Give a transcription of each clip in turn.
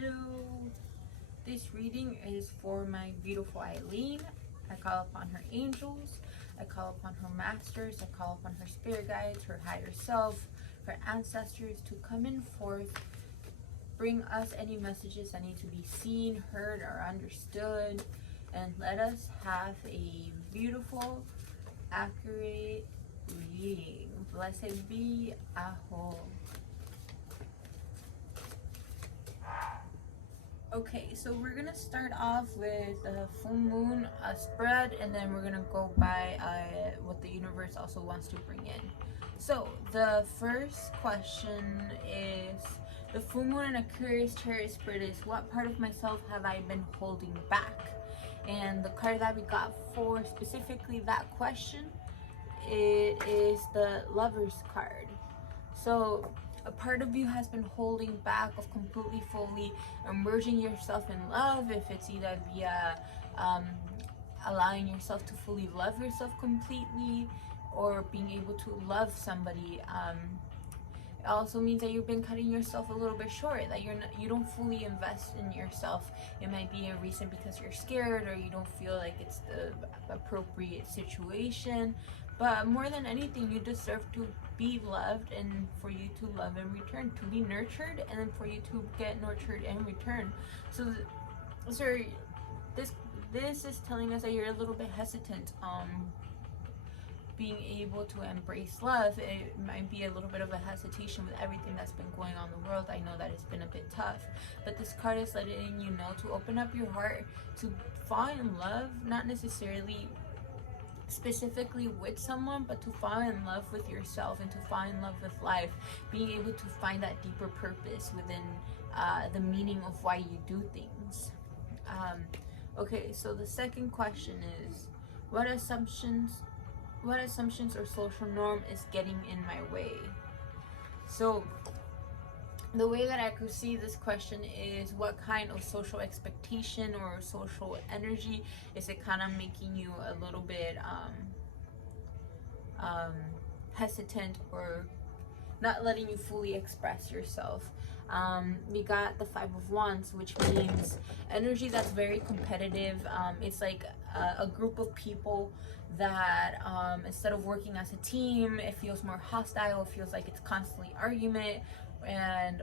Hello, this reading is for my beautiful Aileen. I call upon her angels, I call upon her masters, I call upon her spirit guides, her higher self, her ancestors to come in forth, bring us any messages that need to be seen, heard, or understood, and let us have a beautiful, accurate reading. Blessed be Aho. Okay, so we're gonna start off with the full moon spread, and then we're gonna go by what the universe also wants to bring in. So the first question is, the full moon and Aquarius chariot spread is, what part of myself have I been holding back? And the card that we got for specifically that question, it is the Lover's card. So a part of you has been holding back of completely fully immersing yourself in love, if it's either via allowing yourself to fully love yourself completely or being able to love somebody. It also means that you've been cutting yourself a little bit short, that you don't fully invest in yourself. It might be a reason because you're scared or you don't feel like it's the appropriate situation. But more than anything, you deserve to be loved, and for you to love in return, to be nurtured, and then for you to get nurtured in return. So this is telling us that you're a little bit hesitant being able to embrace love. It might be a little bit of a hesitation with everything that's been going on in the world. I know that it's been a bit tough, but this card is letting you know to open up your heart, to fall in love, not necessarily specifically with someone, but to fall in love with yourself and to fall in love with life, being able to find that deeper purpose within the meaning of why you do things. Okay, so the second question is, what assumptions or social norm is getting in my way? So the way that I could see this question is, what kind of social expectation or social energy is it kind of making you a little bit hesitant or not letting you fully express yourself? We got the Five of Wands, which means energy that's very competitive. It's like a group of people that instead of working as a team, it feels more hostile. It feels like it's constantly argument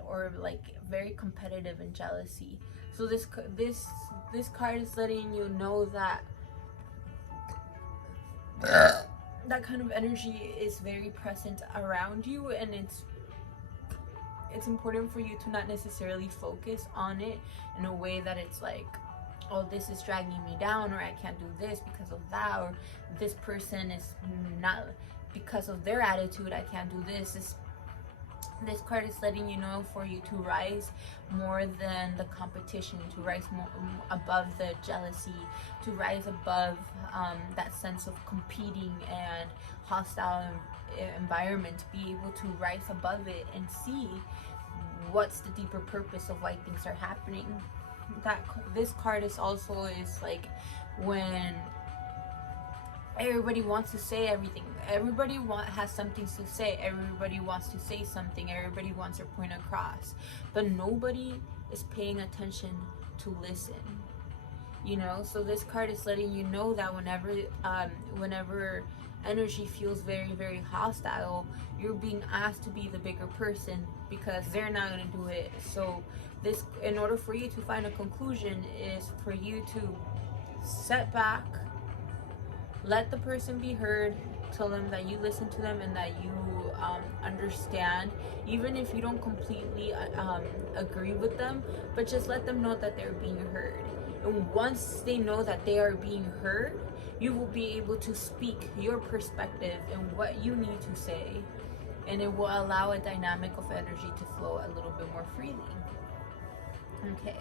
or like very competitive and jealousy. So this card is letting you know that that kind of energy is very present around you, and it's important for you to not necessarily focus on it in a way that it's like, oh, this is dragging me down, or I can't do this because of that, or this person is not, because of their attitude I can't do this. This card is letting you know for you to rise more than the competition, to rise more above the jealousy, to rise above that sense of competing and hostile environment, to be able to rise above it and see what's the deeper purpose of why things are happening. This card is like when everybody wants to say everything. Everybody has something to say. Everybody wants to say something. Everybody wants their point across. But nobody is paying attention to listen. So this card is letting you know that whenever energy feels very, very hostile, you're being asked to be the bigger person because they're not going to do it. So in order for you to find a conclusion, is for you to set back, let the person be heard, tell them that you listen to them and that you understand, even if you don't completely agree with them, but just let them know that they're being heard. And once they know that they are being heard, you will be able to speak your perspective and what you need to say, and it will allow a dynamic of energy to flow a little bit more freely. Okay,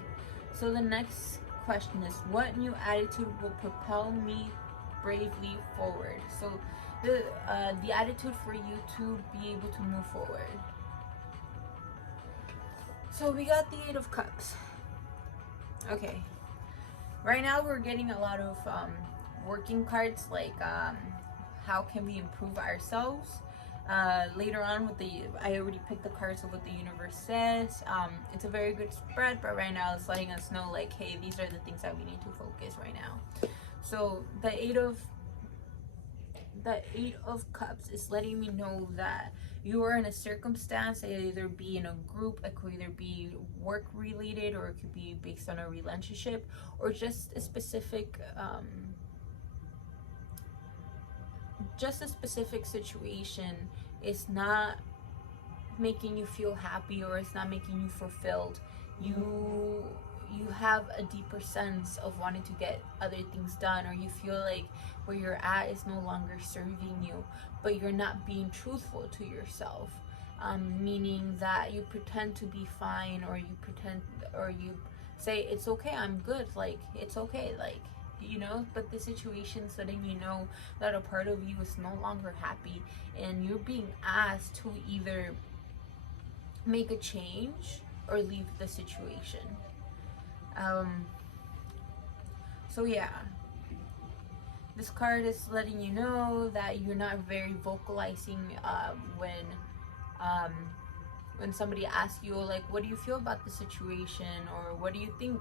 so the next question is, what new attitude will propel me bravely forward? So the attitude for you to be able to move forward. So we got the Eight of Cups. Okay, right now we're getting a lot of working cards, like how can we improve ourselves, Later on with I already picked the cards of what the universe says. It's a very good spread, but right now it's letting us know like, hey, these are the things that we need to focus right now. So the Eight of Cups is letting me know that you are in a circumstance. It either be in a group, it could either be work related, or it could be based on a relationship, or just a specific situation. Is not making you feel happy, or it's not making you fulfilled. You have a deeper sense of wanting to get other things done, or you feel like where you're at is no longer serving you, but you're not being truthful to yourself. Meaning that you pretend to be fine, or you say it's okay, I'm good, like it's okay, like, but the situation's letting you know that a part of you is no longer happy, and you're being asked to either make a change or leave the situation. So yeah, this card is letting you know that you're not very vocalizing when somebody asks you like, what do you feel about the situation, or what do you think,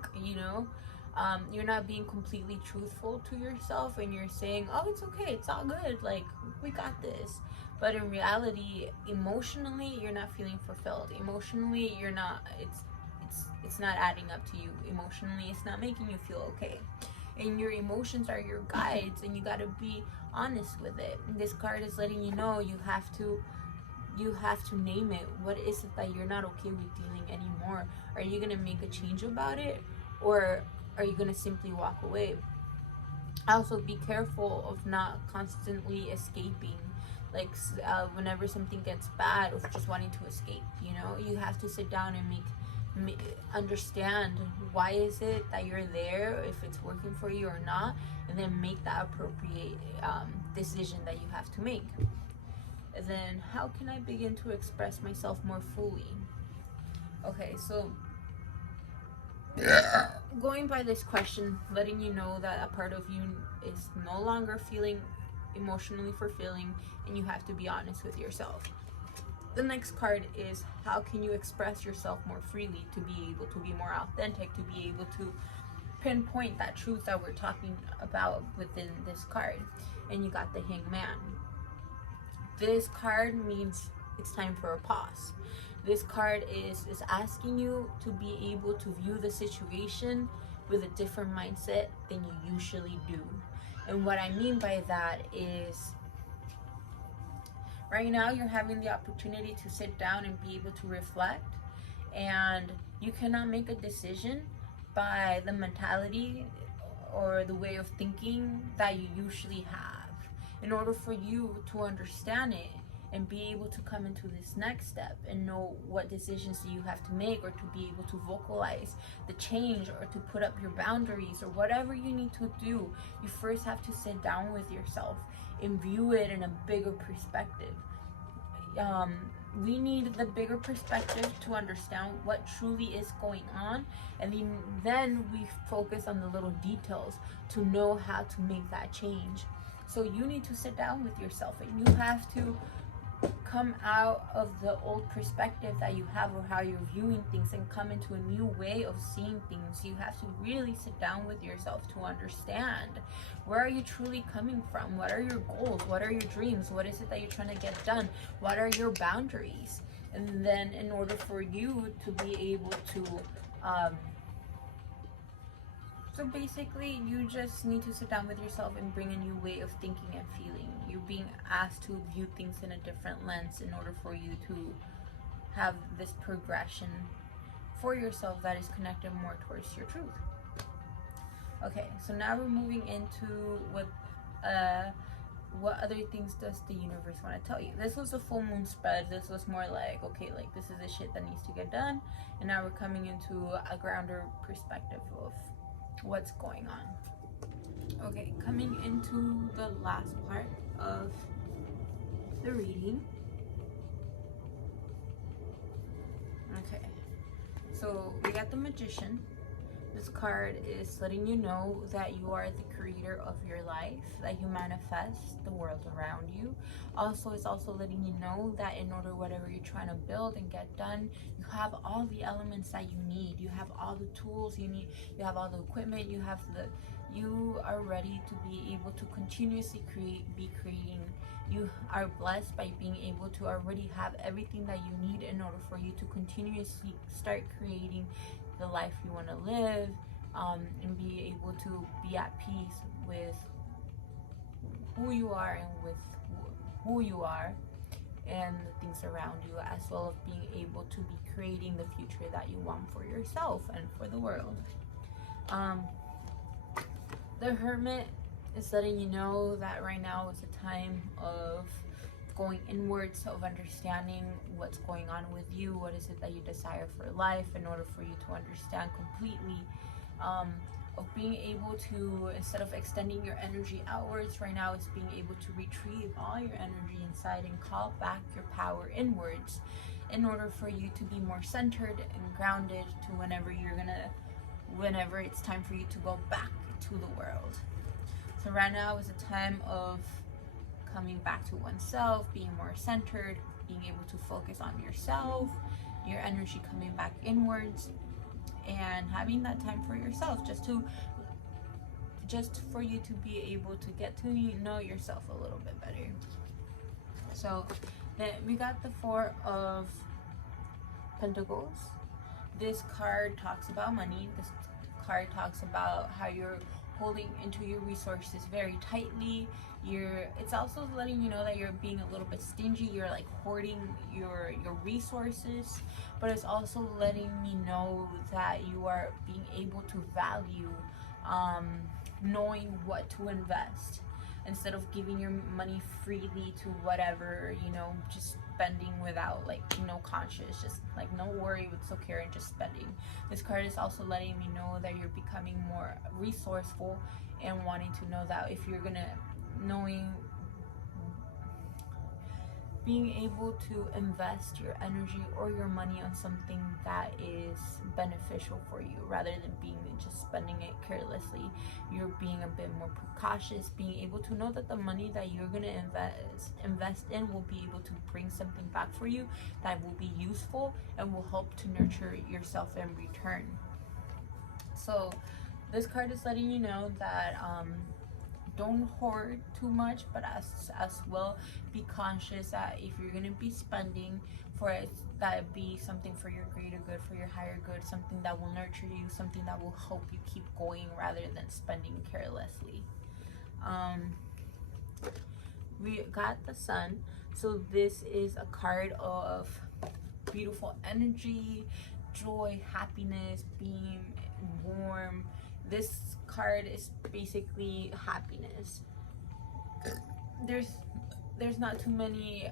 you're not being completely truthful to yourself, and you're saying, oh, it's okay, it's all good, like we got this. But in reality, emotionally, you're not feeling fulfilled. Emotionally, you're not, it's not adding up to you. Emotionally, it's not making you feel okay. And your emotions are your guides, and you got to be honest with it. This card is letting you know you have to name it. What is it that you're not okay with dealing anymore? Are you going to make a change about it, or are you going to simply walk away? Also, be careful of not constantly escaping. Like, whenever something gets bad, of just wanting to escape, you have to sit down and understand why is it that you're there, if it's working for you or not, and then make that appropriate decision that you have to make. And then, how can I begin to express myself more fully? Okay, so going by this question, letting you know that a part of you is no longer feeling emotionally fulfilling, and you have to be honest with yourself. The next card is, how can you express yourself more freely to be able to be more authentic, to be able to pinpoint that truth that we're talking about within this card. And you got the Hangman. This card means it's time for a pause. This card is asking you to be able to view the situation with a different mindset than you usually do. And what I mean by that is, right now you're having the opportunity to sit down and be able to reflect, and you cannot make a decision by the mentality or the way of thinking that you usually have. In order for you to understand it and be able to come into this next step and know what decisions you have to make, or to be able to vocalize the change, or to put up your boundaries, or whatever you need to do, you first have to sit down with yourself and view it in a bigger perspective. We need the bigger perspective to understand what truly is going on, and then we focus on the little details to know how to make that change. So you need to sit down with yourself, and you have to come out of the old perspective that you have, or how you're viewing things, and come into a new way of seeing things. You have to really sit down with yourself to understand, where are you truly coming from? What are your goals? What are your dreams? What is it that you're trying to get done? What are your boundaries? And then in order for you to be able to so basically, you just need to sit down with yourself and bring a new way of thinking and feeling. You're being asked to view things in a different lens in order for you to have this progression for yourself that is connected more towards your truth. Okay, so now we're moving into what other things does the universe want to tell you. This was a full moon spread. This was more like, okay, like this is the shit that needs to get done, and now we're coming into a grounder perspective of what's going on. Okay, coming into the last part of the reading. Okay, so we got the Magician. This card is letting you know that you are the creator of your life, that you manifest the world around you. Also, it's also letting you know that in order whatever you're trying to build and get done, you have all the elements that you need. You have all the tools you need. You have all the equipment. You are ready to be able to continuously be creating. You are blessed by being able to already have everything that you need in order for you to continuously start creating the life you want to live, and be able to be at peace with who you are and with who you are and the things around you, as well as being able to be creating the future that you want for yourself and for the world. The Hermit is letting you know that right now is a time of going inwards, of understanding what's going on with you, what is it that you desire for life, in order for you to understand completely, of being able to, instead of extending your energy outwards, right now is being able to retrieve all your energy inside and call back your power inwards, in order for you to be more centered and grounded to whenever it's time for you to go back to the world. So right now is a time of coming back to oneself, being more centered, being able to focus on yourself, your energy coming back inwards, and having that time for yourself, just for you to be able to get to know yourself a little bit better. So then we got the Four of Pentacles. This card talks about money. This card talks about how you're holding into your resources very tightly. It's also letting you know that you're being a little bit stingy. You're like hoarding your resources, but it's also letting me know that you are being able to value knowing what to invest, instead of giving your money freely to whatever, just spending without conscious, just like no worry, it's okay, and just spending. This card is also letting me know that you're becoming more resourceful and wanting to know that if you're gonna being able to invest your energy or your money on something that is beneficial for you, rather than being just spending it carelessly. You're being a bit more precautious, being able to know that the money that you're going to invest in will be able to bring something back for you that will be useful and will help to nurture yourself in return. So this card is letting you know that don't hoard too much, but as well be conscious that if you're going to be spending for it, that it be something for your greater good, for your higher good, something that will nurture you, something that will help you keep going rather than spending carelessly. We got the Sun. So this is a card of beautiful energy, joy, happiness, being warm. This card is basically happiness. There's not too many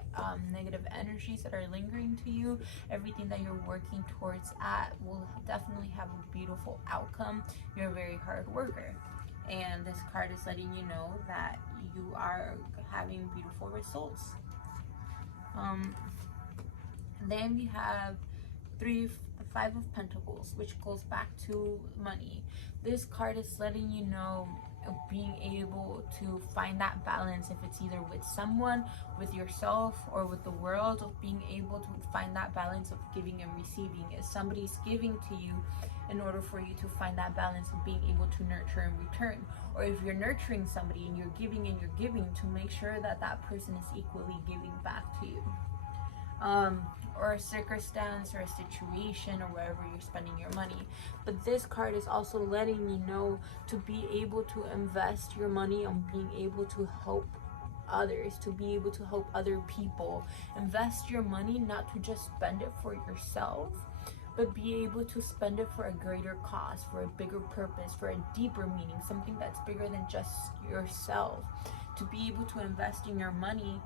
negative energies that are lingering to you. Everything that you're working towards will definitely have a beautiful outcome. You're a very hard worker, and this card is letting you know that you are having beautiful results. Then we have the Five of Pentacles, which goes back to money. This card is letting you know of being able to find that balance, if it's either with someone, with yourself, or with the world, of being able to find that balance of giving and receiving. If somebody's giving to you, in order for you to find that balance of being able to nurture and return, or if you're nurturing somebody and you're giving, to make sure that that person is equally giving back to you. Or a circumstance or a situation or wherever you're spending your money. But this card is also letting me know to be able to invest your money on being able to help others, to be able to help other people. Invest your money not to just spend it for yourself, but be able to spend it for a greater cause, for a bigger purpose, for a deeper meaning, something that's bigger than just yourself. To be able to invest in your money,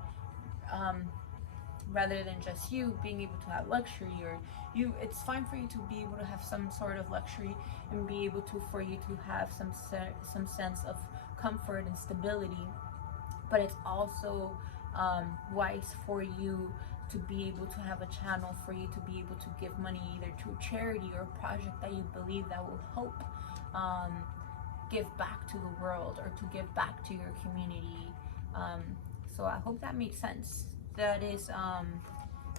rather than just you being able to have luxury, or it's fine for you to be able to have some sort of luxury and be able to, for you to have some sense of comfort and stability, but it's also wise for you to be able to have a channel for you to be able to give money either to a charity or a project that you believe that will help give back to the world or to give back to your community. So I hope that makes sense. That is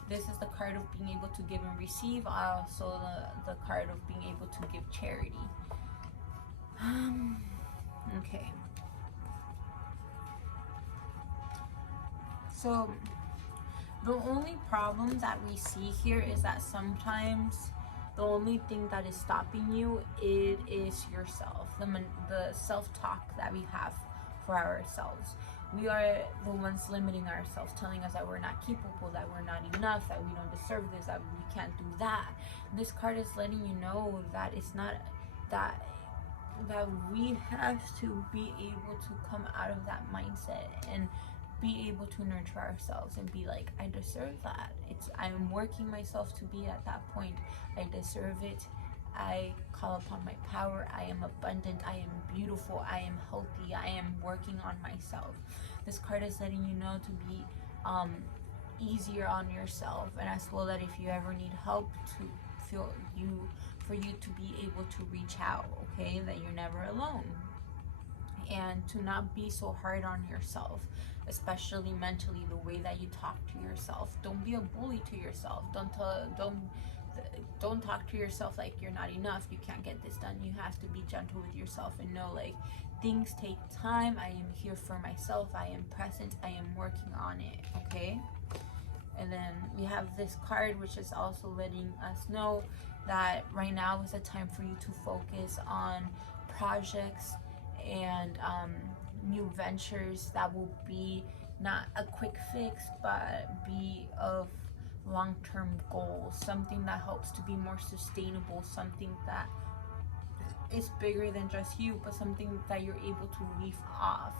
this is the card of being able to give and receive, also the card of being able to give charity. Okay, so the only problem that we see here is that sometimes the only thing that is stopping you, it is yourself, the self-talk that we have for ourselves. We are the ones limiting ourselves, telling us that we're not capable, that we're not enough, that we don't deserve this, that we can't do that. This card is letting you know that it's not that we have to be able to come out of that mindset and be able to nurture ourselves and be like, I deserve that. I'm working myself to be at that point. I deserve it. I call upon my power. I am abundant. I am beautiful. I am healthy. I am working on myself. This card is letting you know to be easier on yourself, and as well that if you ever need help, for you to be able to reach out, okay, that you're never alone, and to not be so hard on yourself, especially mentally, the way that you talk to yourself. Don't be a bully to yourself. Don't talk to yourself like you're not enough, you can't get this done. You have to be gentle with yourself and know, like, things take time. I am here for myself. I am present. I am working on it, okay? And then we have this card, which is also letting us know that right now is a time for you to focus on projects and new ventures that will be not a quick fix, but be of long-term goals, something that helps to be more sustainable, something that is bigger than just you, but something that you're able to leave off.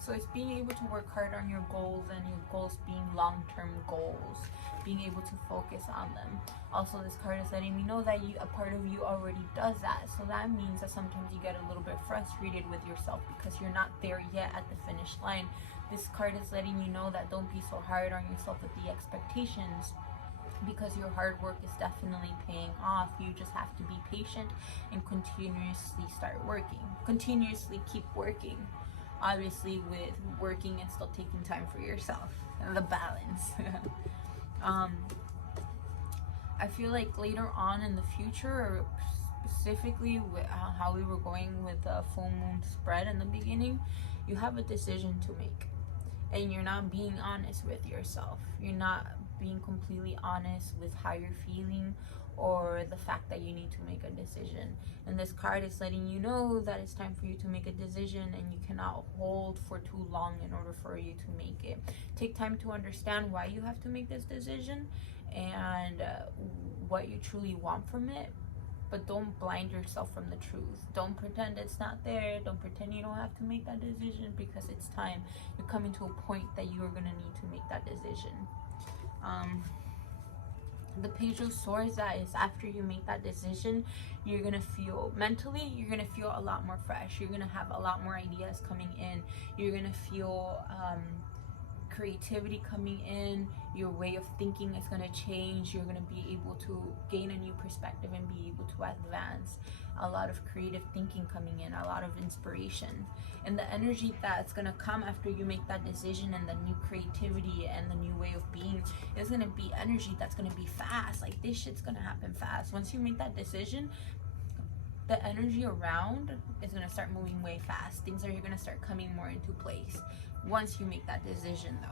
So it's being able to work hard on your goals, and your goals being long-term goals, being able to focus on them. Also, this card is letting me know that a part of you already does that. So that means that sometimes you get a little bit frustrated with yourself because you're not there yet at the finish line. This card is letting you know that don't be so hard on yourself with the expectations, because your hard work is definitely paying off. You just have to be patient and continuously continuously keep working, obviously with working and still taking time for yourself, and the balance. I feel like later on in the future, or specifically with how we were going with the full moon spread in the beginning, you have a decision to make, and you're not being honest with yourself. You're not being completely honest with how you're feeling, or the fact that you need to make a decision. And this card is letting you know that it's time for you to make a decision, and you cannot hold for too long in order for you to make it. Take time to understand why you have to make this decision and what you truly want from it, but don't blind yourself from the truth. Don't pretend it's not there. Don't pretend you don't have to make that decision, because it's time. You're coming to a point that you are going to need to make that decision. The Page of Swords, that is after you make that decision, you're gonna feel mentally, you're gonna feel a lot more fresh. You're gonna have a lot more ideas coming in. You're gonna feel creativity coming in. Your way of thinking is going to change. You're going to be able to gain a new perspective and be able to advance. A lot of creative thinking coming in, a lot of inspiration, and the energy that's going to come after you make that decision, and the new creativity and the new way of being is going to be energy that's going to be fast. Like, this shit's going to happen fast. Once you make that decision, the energy around is going to start moving way fast. Things are going to start coming more into place once you make that decision, though.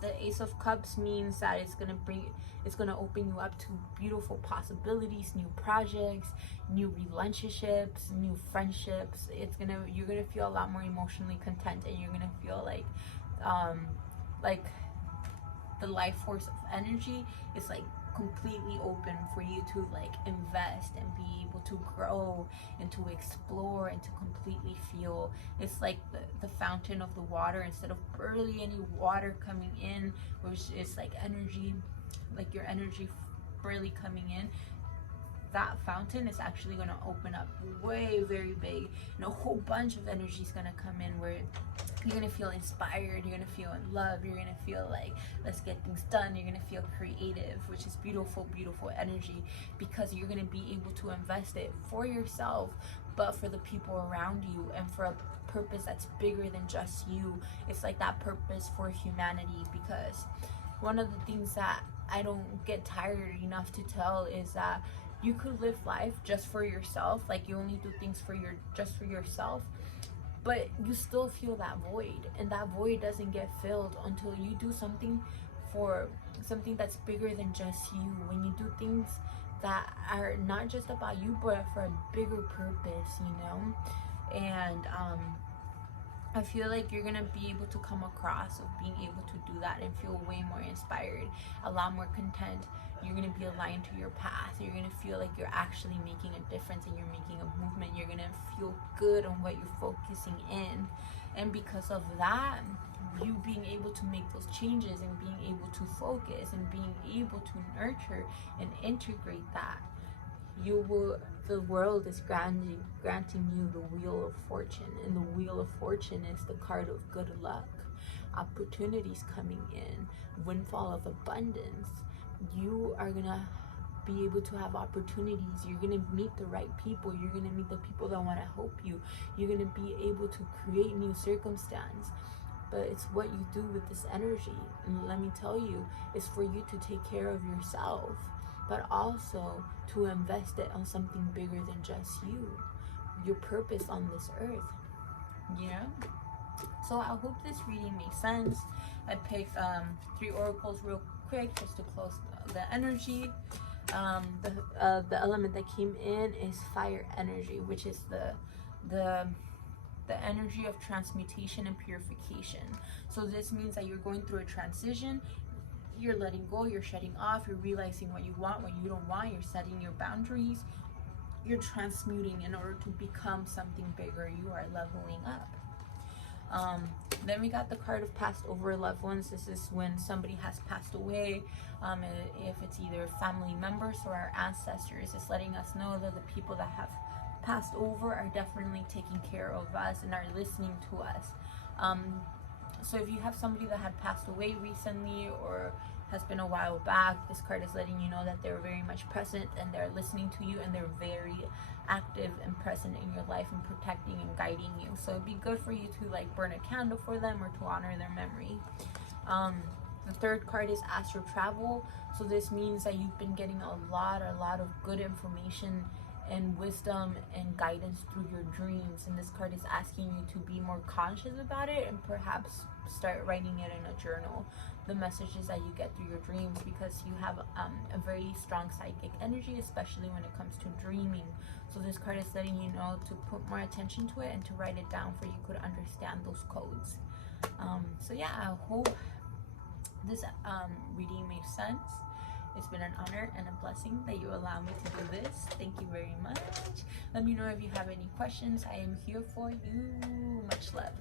The Ace of Cups means that it's gonna open you up to beautiful possibilities, new projects, new relationships, new friendships. You're gonna feel a lot more emotionally content, and you're gonna feel like the life force of energy is like completely open for you to like invest and be able to grow and to explore and to completely feel. It's like the fountain of the water. Instead of barely any water coming in, which is like energy, like your energy barely coming in, that fountain is actually going to open up way very big, and a whole bunch of energy is going to come in where you're going to feel inspired, you're going to feel in love, you're going to feel like let's get things done, you're going to feel creative, which is beautiful, beautiful energy, because you're going to be able to invest it for yourself, but for the people around you, and for a purpose that's bigger than just you. It's like that purpose for humanity, because one of the things that I don't get tired enough to tell is that you could live life just for yourself, like you only do things for just for yourself, but you still feel that void, and that void doesn't get filled until you do something for something that's bigger than just you. When you do things that are not just about you, but for a bigger purpose, you know. And I feel like you're gonna be able to come across of being able to do that and feel way more inspired, a lot more content. You're gonna be aligned to your path. You're gonna feel like you're actually making a difference and you're making a movement. You're gonna feel good on what you're focusing in. And because of that, you being able to make those changes and being able to focus and being able to nurture and integrate that, the world is granting you the Wheel of Fortune, and the Wheel of Fortune is the card of good luck, opportunities coming in, windfall of abundance. You are gonna be able to have opportunities. You're gonna meet the right people. You're gonna meet the people that want to help you. You're gonna be able to create new circumstance. But it's what you do with this energy. And let me tell you, it's for you to take care of yourself, but also to invest it on something bigger than just you, your purpose on this earth, you know? So I hope this reading makes sense. I picked 3 oracles real quick just to close the energy. The element that came in is fire energy, which is the energy of transmutation and purification. So this means that you're going through a transition. You're letting go, you're shutting off, you're realizing what you want, what you don't want, you're setting your boundaries, you're transmuting in order to become something bigger. You are leveling up. Then we got the card of passed over loved ones. This is when somebody has passed away. If it's either family members or our ancestors, it's letting us know that the people that have passed over are definitely taking care of us and are listening to us. So if you have somebody that had passed away recently or has been a while back, this card is letting you know that they're very much present and they're listening to you, and they're very active and present in your life and protecting and guiding you. So it'd be good for you to like burn a candle for them or to honor their memory. The third card is astral travel. So this means that you've been getting a lot of good information and wisdom and guidance through your dreams, and this card is asking you to be more conscious about it and perhaps start writing it in a journal, the messages that you get through your dreams, because you have a very strong psychic energy, especially when it comes to dreaming. So this card is letting you know to put more attention to it and to write it down for you could understand those codes. So yeah, I hope this reading makes sense. It's been an honor and a blessing that you allow me to do this. Thank you very much. Let me know if you have any questions. I am here for you. Much love.